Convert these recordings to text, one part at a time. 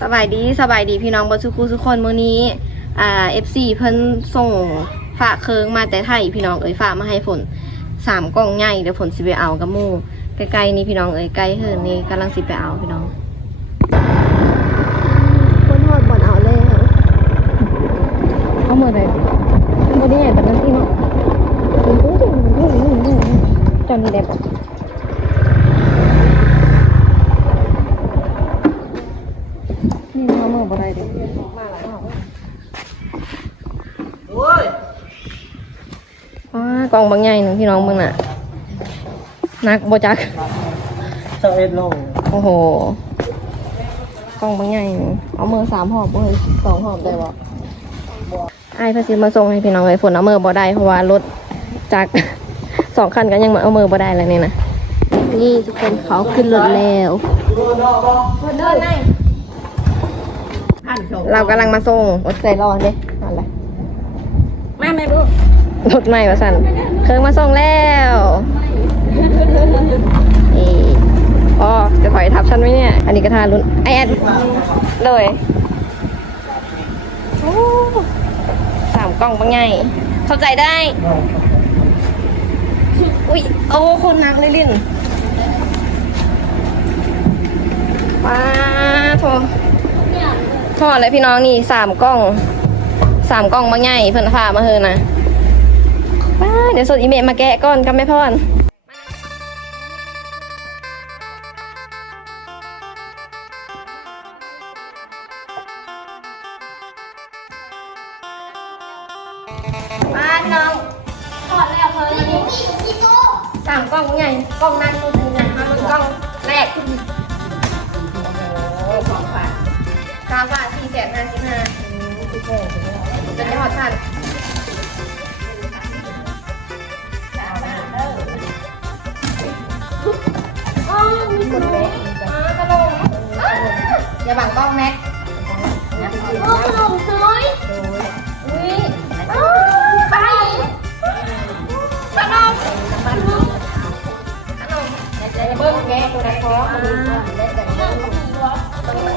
สบายดีสบายดีพี่น้องบรสุคูทุกคนมื้อนี้อ่า FC เพิ่นส่งฝากเคิงมาแต่ไทยพี่น้องเอ้ยฝากมาให้ฝนสามกล่องใหญ่เดี๋ยวฝนสิไปเอากับหมู่ใกล้ๆนี่พี่น้องเอ้ยใกล้เฮินนี่กำลังสิไปเอาพี่น้องคนทอดบ่อนเอาเลยค่ะเอาหมดเลยบ่ได้ใหญ่ปานนั้นพี่เนาะจอนนี่ได้บ่นี่เอามือบ่ได้เด้มาหลายรอบ โอ้ย ว้า กล่องบางใหญ่หนึ่งพี่น้องมึงน่ะนักโบจักเจ้าเอ็ดโลโอ้โหกล่องบางใหญ่หนึ่งเอามือสามหอบบ่เลยสองหอบได้บ่ไอ้ายพระซิมาส่งให้พี่น้องเลยฝนเอามือบ่ได้เพราะว่ารถจักสองคันกันยังมาเอามือบ่ได้แล้วนี่นะนี่ทุกคนเขาขึ้นรถแล้วอันสองเรากำลังมาส่งรถใจร้อนเด้อะไรแม่แม่ลูก รถใหม่วะสันเครื่องมาส่งแล้วนี่พ่อจะถอยทับฉันไหมเนี่ย อันนี้กระทารุ่นไอแอดเลยสามกล่องบางไง เข้าใจได้ อุ้ยโอ้คนนักเลยลินว้าโทโทษเลยพี่น้องนี่สามกล่องสามกล่องบางไงเพิ่อนพามาเฮอนะ ดี๋ยวสดอีเมลมาแกะก่อนกับแม่พร อย่าบังกล้องแม็กโอ้ขนมสวยอุ้ยอ๋อไปขนมขนมเบิ้งแกตัวนั้นพอ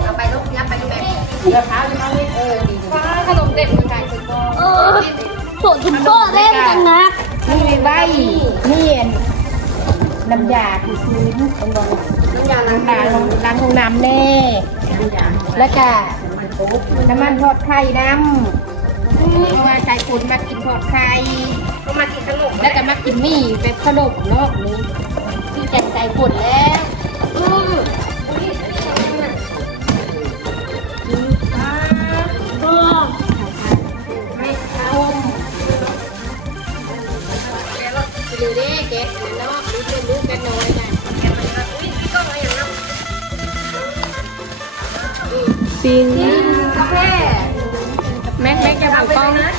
เอาไปลูกยับไปลูกแม่เดี๋ยวเท้าจะมาเล่นเออดีฟ้าขนมเต็มเหมือนกันคุณพ่อเออโผล่ทุกข้อเล่นกันนะนี่ใบนี่น้ น้ำยาคือซื้อเป็นบอลน้ำยาล้างล้างล้างห้องน้ำแน่แล้วก็น้ำมันทอดไข่น้ำเพราะว่าใจคุณมากินทอดไข่ก็มากินขนมแล้วก็มากินมี่แบบขนมนาะนี่ที่แจกใจคุณแล้วเออไม่เดูดิเก๊กเนาะ เป็นดูกันน้อยนะอุ้ยพี่กล้องอะไรอย่างนั้นปิงกาแฟแม็กแม็กจะบังกล้องนะ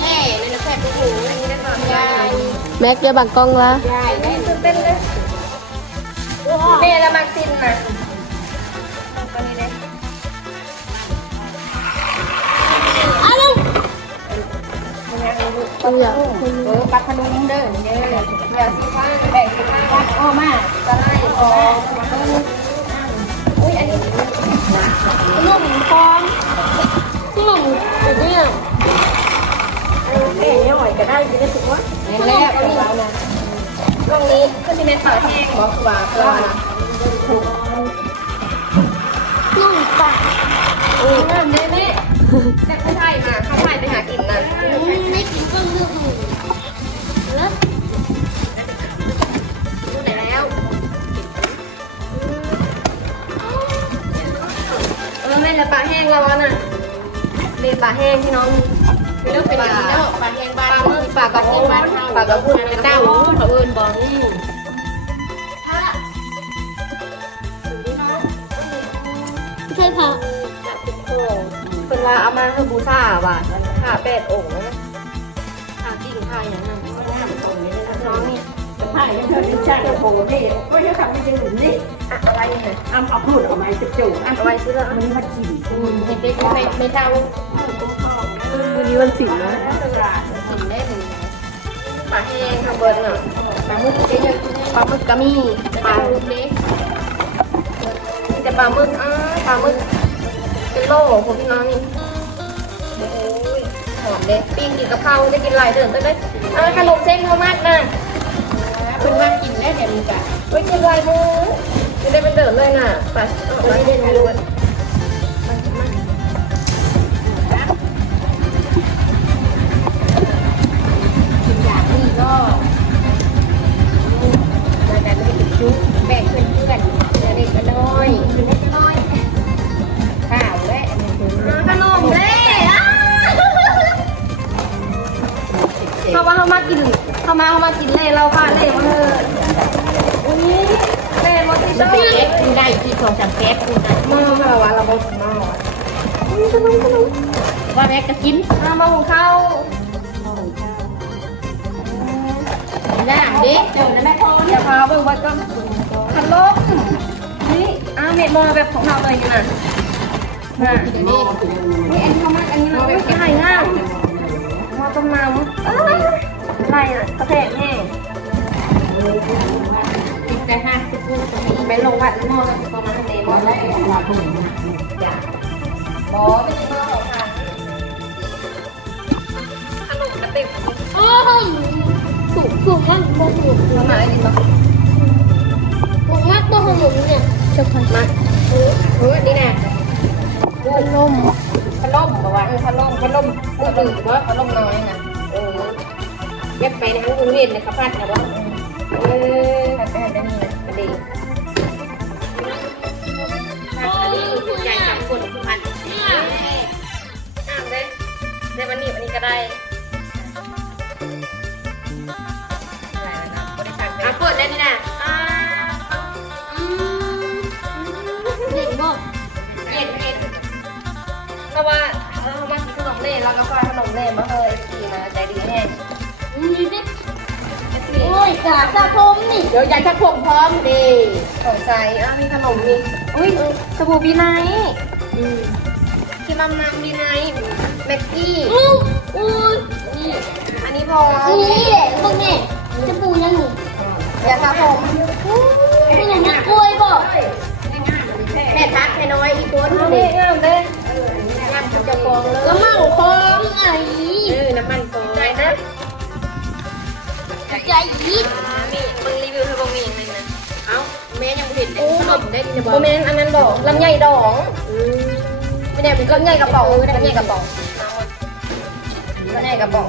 แม่ในน้ำแฟกูหูอันนี้ได้ก่อนยายแม็กจะบังกล้องละยายได้ตื่นเต้นเลยแม่ละมาซินนะ ตัวอย่างเออปัดขนมเด้อเด้ออย่าซีฟ้าแบ่งซีฟ้าปัดโอ้มาจะไล่ออกอุ้ยอันนี้ลูกฟองลูกอุดเนี่ยเอ๋หน่อยก็ได้จะได้ถูกว่าเน้นแล้วของเรานะตรงนี้ก็จะเป็นฝาแห้งบอกว่าเพื่อลูกปากอือนั่นแม่แม่แต่ผู้ไทยมาเข้าไทยไปหากิน ไม่กินก็เลือกหมูแล้วรู้ไหนแล้วเออแม่ละปลาแห้งแล้วน่ะเรียนปลาแห้งพี่น้องเป็นเรื่องเป็นอย่างนี้แล้วปลาแห้งบ้านปลากระพุนปลากระพุนเป็นเต้าเต้าเขาเอิญบอกนี่ไม่ใช่ค่ะเป็นว่าเอามาให้บูชาว่ะ ขาเป็ดโอ่งขาจริงขาอย่างนั้นน้องนี่ใช่ยังเธอเป็นชาติโบนี่ก็จะทำให้เป็นหลุมนี่อะอะไรเนี่ยอ้ำเอาพูดออกมาจะจู่อ้ำเอาไว้ซื้อแล้วมันมากินเด็กๆไม่ไม่เท่าวันนี้วันศิลป์นะกินได้เลยปลาแห้งข้างบนเนาะปลาหมึกเยอะปลาหมึกกะมี่ๆปลาลูกเล็กเแต่ปลาหมึกอ่าปลาหมึกเป็นโลของพี่น้องนี่โอ้ยห อมเด็ดปิ้งกินกะเพราได้กินหลายเดือนตั้งแต่อ่าขนมเส้นเขามากนะคุณมากินได้เดี๋ยวมีกันเฮ้ยกินหลายมื้อจะได้เป็นเดือนเลยน่ะไปเอาไปเด่นไปเลยามาเขามากินเล่เราค่ะเล่มาเลยอุ้ยเล่มาที่ชอบแก๊สกินได้ที่สองสามแก๊สกินได้มามาละวะเราบอกมาวะอุ้ยขนมขนมว่าแม่ก็กินอ่ามาหุงข้าวน้ำดิเดี๋ยวนะแม่พ่ออย่าพาเบิ่งไว้ก่อนขนมนี่อ่าเม็ดมอแบบของเราเลยอยู่น่ะน่ะนี่นี่อันนี้เขามากอันนี้เราไม่ใช่ง่ายมาต้มน้ำ อ้าวไรอะกระเพกแห้งกินได้ห้าสิบลูกตรงนี้ไปลงวัดหม้อแล้วประมาณนี้หม้อแรกลาบุญนะจ้ะบอไม่ใช่หม้อของค่ะขนมกระติบอ๋อถูกถูกมากบ่ถูกทำอะไรดีบ้างถูกมากตัวขนมเนี่ยเจ้าพันมาเออนี่แน่พัดลมพัดลมบอกว่าเออพัดลมพัดลมมือถือว่าพัดลมน้อยน่ะ ย็บไปในห้องเรียนนข้าวผัดนะว่าเออพัดไปให้ได้นี่นะดีอันนี้คือใจสามคนคือพันอ่านได้ได้วันนี้วันนี้ก็ได้อะเปิดได้นี่นะอ่าอืมเด็กบอกเย็นเย็นแต่ว่าเรามากินขนมเล่แล้วก็ฟาขนมเล่มาเฮย โอ้ยกาสะผมนี่เดี๋ยวอยากจะผมพร้อมดีสงสัยอะมีขนมนี่อุ้ยสบู่บีไนท์อืมครีมอาบน้ำบีไนท์แม็กกี้อู้อู้นี่อันนี้พออันนี้แหละพวกเนี่ยจะปูยังไงอย่าทาผมไม่อย่างนี้กล้วยบอกแม่ทักให้น้อยอีกคนเอาเด็เด้กงามเด้งานจะฟองเลย ใจยีดอ่ามีมึงรีวิวให้บ่มีอย่างไรนะเอ้าแม่ยังเห็นขนมได้ดีนะบโมอกเมนอันนั้นบอกลำไยดองอืมไม่ได้เป็นลำไยกระป๋องลำไยกระป๋องลำไยกระป๋อง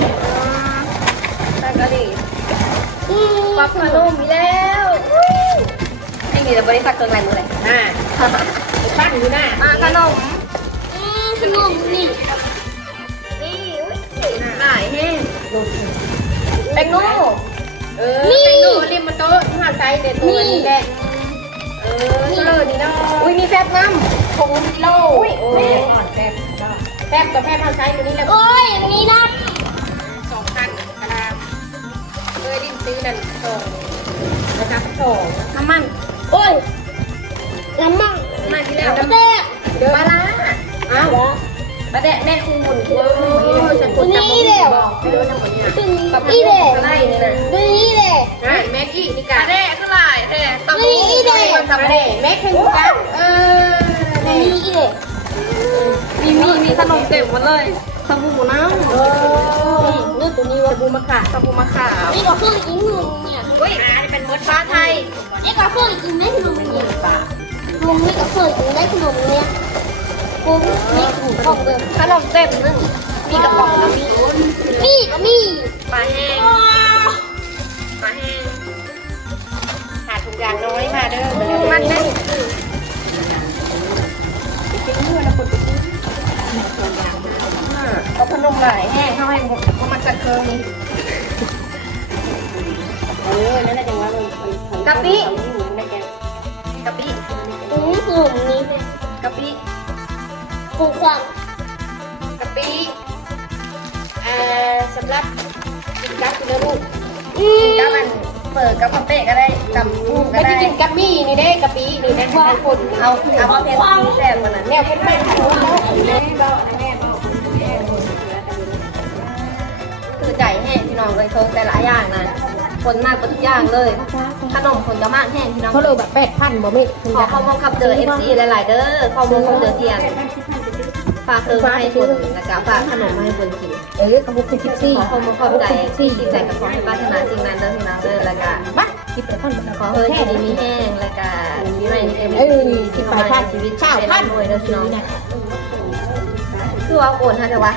อ่าแต่ก็ดีอืมปรับขนมมีแล้วไอ้นี่จะบริษัทเกินไรมือเลยอ่าปั้นอยู่หน้ามาขนม ต๊ะที่หาไซเด็ดตัวนี้แหละเออเลิศนี่เนาะอุ้ยมีแฟบน้ำผงกิโลอุ้ยแม่อ่อนแซ่บแซ่บกับแม่หาไซตัวนี้แหละโอ้ยอันนี้นะสองพันกระดาษเคยดิ้นซื้อนั่นสองนะครับสองน้ำมันโอ้ยน้ำมันมาที่แล้วแต่เด้อปลาร้าอ้าวปลาแดะแม่คูหมุนโอ้ยฉันกดจับมือบอก ไม่รู้จังหวะนี้นะตัวนี้กับอีเด็อะไรนี่นะตัวนี้เด็อะแม็กกี้นี่กัลานแดะคือหลายแท้ตำนี่อีเด็คนทำได้แม็กคือกันเออตัวนี่อีเด็มีมีมีขนมเต็มหมดเลยสบู่น้ำโอ้เลือตัวนี้วะบูมะขามสบู่มะขามนี่ก็คืออีกหนุ่มเนี่ยอุ้ยอันนี้เป็นมดปลาไทยนี่ก็คืออีกไม่ขนมเนี่ยป่ะลุงนี่ก็เคยกินได้ขนมเนี่ยลุงนี่ถูกต้องเดิมขนมเต็มนึงมีกระป๋องแล้วมี นี่ก็มีปลาแห้ง กอืมกับมันเปิดกับปะเป๊ะก็ได้กับกุ้งก็ไม่ได้ได้กินกะปินี่ได้กะปินี่ได้ทุกคนเอาเอาเอาเพชรแซ่บมันนะแนวเป็นแม่ถ่ายรูปแล้วแม่บอกนะแม่บอกคือใจแห้งพี่น้องเลยเคิงแต่หลายอย่างนะคนมากกว่าทุกอย่างเลยขนมคนก็มากแห้งพี่น้องเขาเลยแบบแปดพันบ่แม่ขอข้อมูลขับเจอ FC หลายๆเด้อข้อมูลของเจอเทียน ฝากเติมมาให้คนแล้วก็ฝากขนมมาให้คนกินเออกระปุกสิบสี่ขอข้อมูลขอบใจที่ดีใจกับขอให้ปรารถนาสิ่งนั้นเด้อพี่น้องเด้อแล้วก็บ้าสิบแปดพันขอเฮ้ยดีมีแห้งแล้วก็มีไม่เอ็มเออสิบแปดพันชีวิตเก้าพันรวยเด้อพี่น้องคือว่าโอนฮะเดี๋ยววะ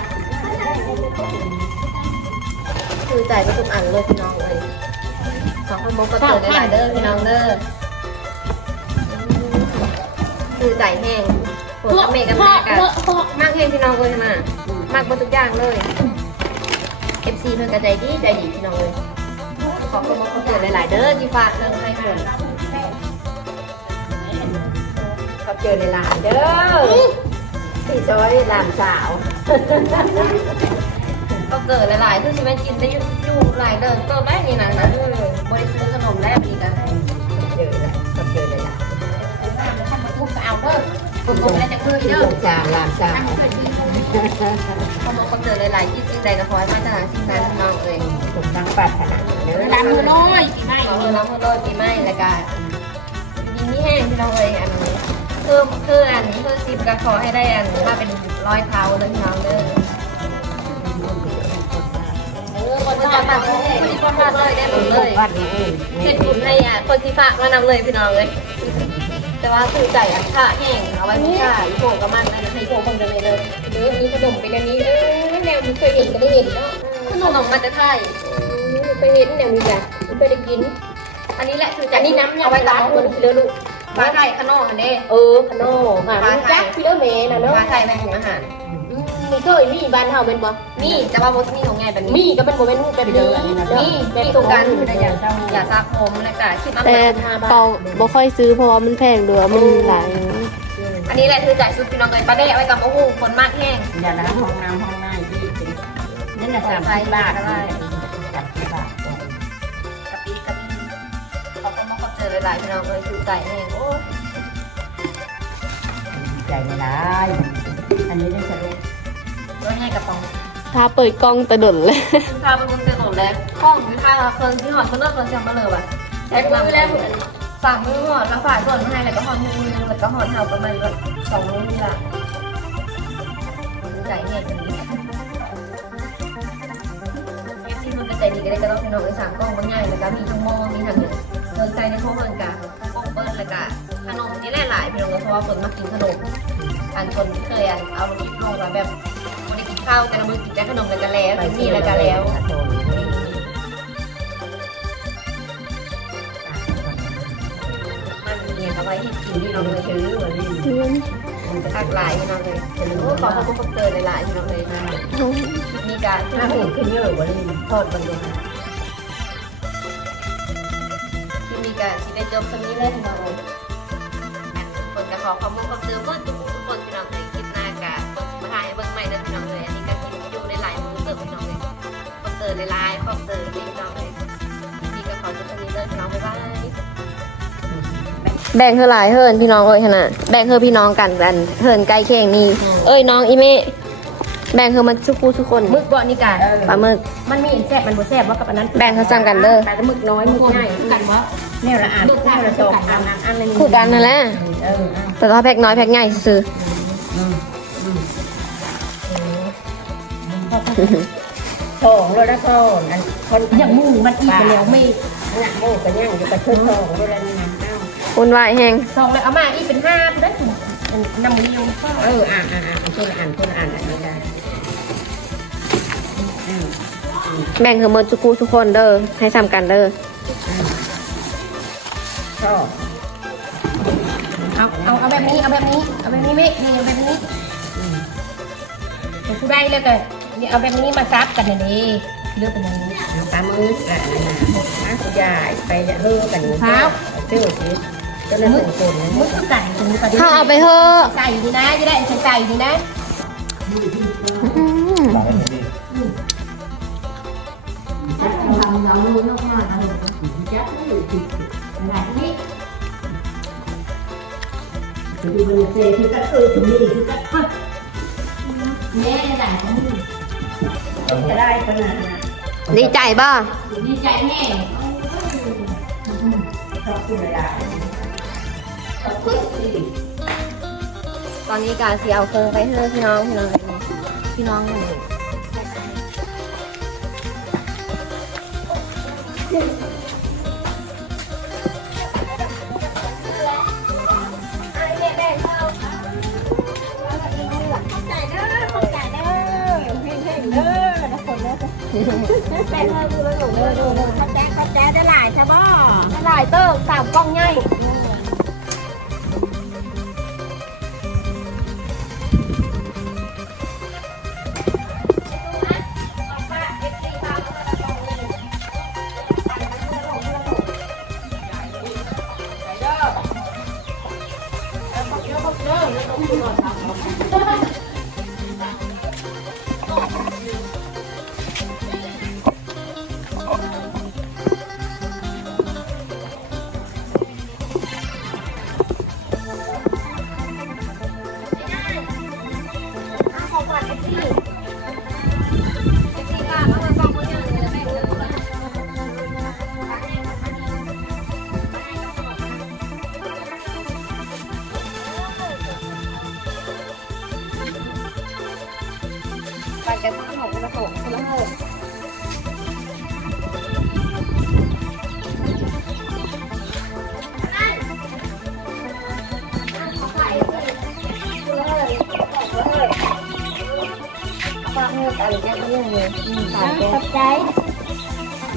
คือจ่ายไปทุกอันเลยพี่น้องเลยขอข้อมูลขับเจอหลายๆเด้อพี่น้องเด้อคือจ่ายแห้ง ปวดกับเมฆกับแม่กันมากเพียงพี่น้องเลยนะมากหมดทุกอย่างเลย FC เพื่อนกระใจดีใจดีพี่น้องเลยขอบคุณมากขอบคุณหลาย ๆ เด้อที่ฝากเรื่องให้คนขอบเจอหลายๆเด้อสี่ช้อยหลานสาวก็เกิดหลายๆคือชีวิตกินได้อยู่หลายเดินเกิดได้นี่นะนะบริซื้อขนมแลบอีกนะเจอแล้วก็เจอหลายทุกเอาเด้อ ผมไม่ได้จะเคยๆเด้อลูกสาหลานสาวขอบอกขอเจอหลายๆที่สิ่งใดก็ขอให้มาจากสิ่งนั้นน้องเอ้ยผมตั้งปรารถนาเด้อร้านมือน้อยปีใหม่ขอให้น้องมือโลดปีใหม่และกันดีนี่แห้งพี่น้องเอ้ยอันนี้คือคืออันคือสิบก็ขอให้ได้อันมาเป็นร้อยเท้าเลยน้องเด้อเออคนที่จะมาคนที่จะมาเลยได้หมดเลยเช็ดบุญให้อะคนที่ฝากมานำเลยพี่น้องเลย แต่ว่าคือใจอันค่าแห้งเอาไว้ไม่ค่าอีโผก็มันนะให้โกคงจะไม่เลยเด้อมีขนมเป็นอันนี้เออแนวมันเคยเห็นก็ได้เห็นเนาะขนมมาแต่ไทยเคยเห็นแนวนี้จ้ะเคยได้กิน อันนี้แหละคืออันนี้น้ำเอาไว้ล้างมืมือเด้อลูก ฟ้าไทยขนมอันนี้ เออขนมอะมันจักพี่เด้อแม่น่ะเนาะฟ้าไทยแม่ของอาหาร มีเคยมีบ้านเฮาเป็นบ่มีแต่ว่าบสมีของไงแบบนี้มีก็เป็นบ่แม่นแบบนี้มีมีตรงกันคือได้อย่าอย่าซาโคมและก็คิดว่าแต่เปาบ่ค่อยซื้อเพราะว่ามันแพงด้วยมันหลายอันนี้แหละคือจ่ายชุดพี่น้องเลยปลาเด้ไว้กับโอ้โหคนมากแห้งอย่าล้างห้องน้ำห้องหน้าที่เป็นนั่นแหละสามสิบบาทอะไร หลายๆพี่น้องเลยคือจ่ายแห้งโอ้ยใจไม่ได้อันนี้ได้สรุปรถให้กระป๋องถ้าเปิดกล้องตะดนเลยพาไปบนถนนแล้วข้องมีค่าเครื่องที่หอดเครื่องเครื่องเสียงมาเลยว่ะใช้มือแล้วสั่งมือหอดแล้วฝ่ายส่วนให้แล้วก็หอดมือนึงแล้วก็หอดเท้าประมาณแบบสองมือนี่แหละจ่ายแห้งอย่างนี้เอฟซีมันเป็นใจดีก็ได้ก็ต้องเป็นน้องไปสามกล้องบางใหญ่แล้วก็มีทั้งหม้อมีทั้ง เนี่ยเดินใจในพวกเมืองกาพวกเบิ้ลแล้วก็ขนมที่หลายๆพี่น้องเพราะว่าคนมากินขนมอันคนที่เคยอันเอาลงลงมาแบบไม่ได้กินข้าวแต่ละมื้อกินแต่ขนมแล้วก็แล้วกินนี่แล้วก็แล้วมันมีเอาไว้ให้กินที่น้องเลยซื้อวันนี้มันจะตักหลายพี่น้องเลยโอ้ขอขอบคุณเจอหลายๆพี่น้องเลยมีการถ้าหูขึ้นเยอะกว่านี้โทษบางอย่ การที่ได้จบตรงนี้เลยพี่น้องเลยคนจะขอความมุ่งความเจอเพื่อทุกทุกคนพี่น้องเลยคลิปหน้ากะมาถ่ายให้เบิ่งใหม่นะพี่น้องเลยอันนี้ก็กินอยู่ในหลายมือเติมพี่น้องเลยความเจอในไลน์ความเจอพี่น้องเลยนี่ก็ขอจบตรงนี้เลยพี่น้องบ๊ายบายแบ่งเธอหลายเฮิรนพี่น้องเอ้ยขนาดแบ่งเธอพี่น้องกันกันเฮิรนใกล้เคียงนี่เอ้ยน้องอีเมะแบ่งเธอมาทุกคู่ทุกคนมึกบ่นี่กะปลาหมึกมันมีแซ่บมันบ่แซ่บบ่กับอันนั้นแบ่งเขาซ้ำกันเด้อแต่มึกน้อยมึกง่ายกันบ่ แนวละอ่านแนวละสองอ่านอ่านอ่านเลยคู่กันนั่นแหละ เอออะแต่ว่าแพ็กน้อยแพ็กใหญ่ซื้อสองเลยละสองอันคนอย่างหมูมันอีกไปแล้วไม่หนักโม่กันย่างอยู่กับชุดสองเลยนี่นะเอ้าวุ่นวายแฮงสองเลยเอามาอีกเป็นห้าเด้อน้ำมันยูเอออ่านอ่านอ่านคนอ่านคนอ่านอันนี้ได้อืมแบ่งเธอหมดทุกคู่ทุกคนเด้อให้ซ้ำกันเด้อ ชอบเอาเอาเอาแบบนี้เอาแบบนี้เอาแบบนี้ไม่นี่เอาแบบนี้เป็นผู้ได้เลยกันนี่เอาแบบนี้มาซับกันเลยนี่เลือกเป็นอย่างนี้น้ำตามืดอะนะนะคุณยายไปจะเลิกกันเชื่อสิก็เลยส่งคนนะมึกไก่ตรงนี้ประเดี๋ยวถ้าเอาไปเถอะไก่ดีนะจะได้ใช้ไก่ดีนะอืม คือมันเซ่ที่ก็คือถึงนี่คือก็แม่ได้ของมึงจะได้ขนาดนั้นดีใจป่ะดีใจแม่ขอบคุณได้ตอนนี้การสียเอาโครงไปให้พี่น้องพี่น้องพี่น้องหนึ่ง หลายเติมสามกล้องใหญ่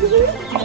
Oh.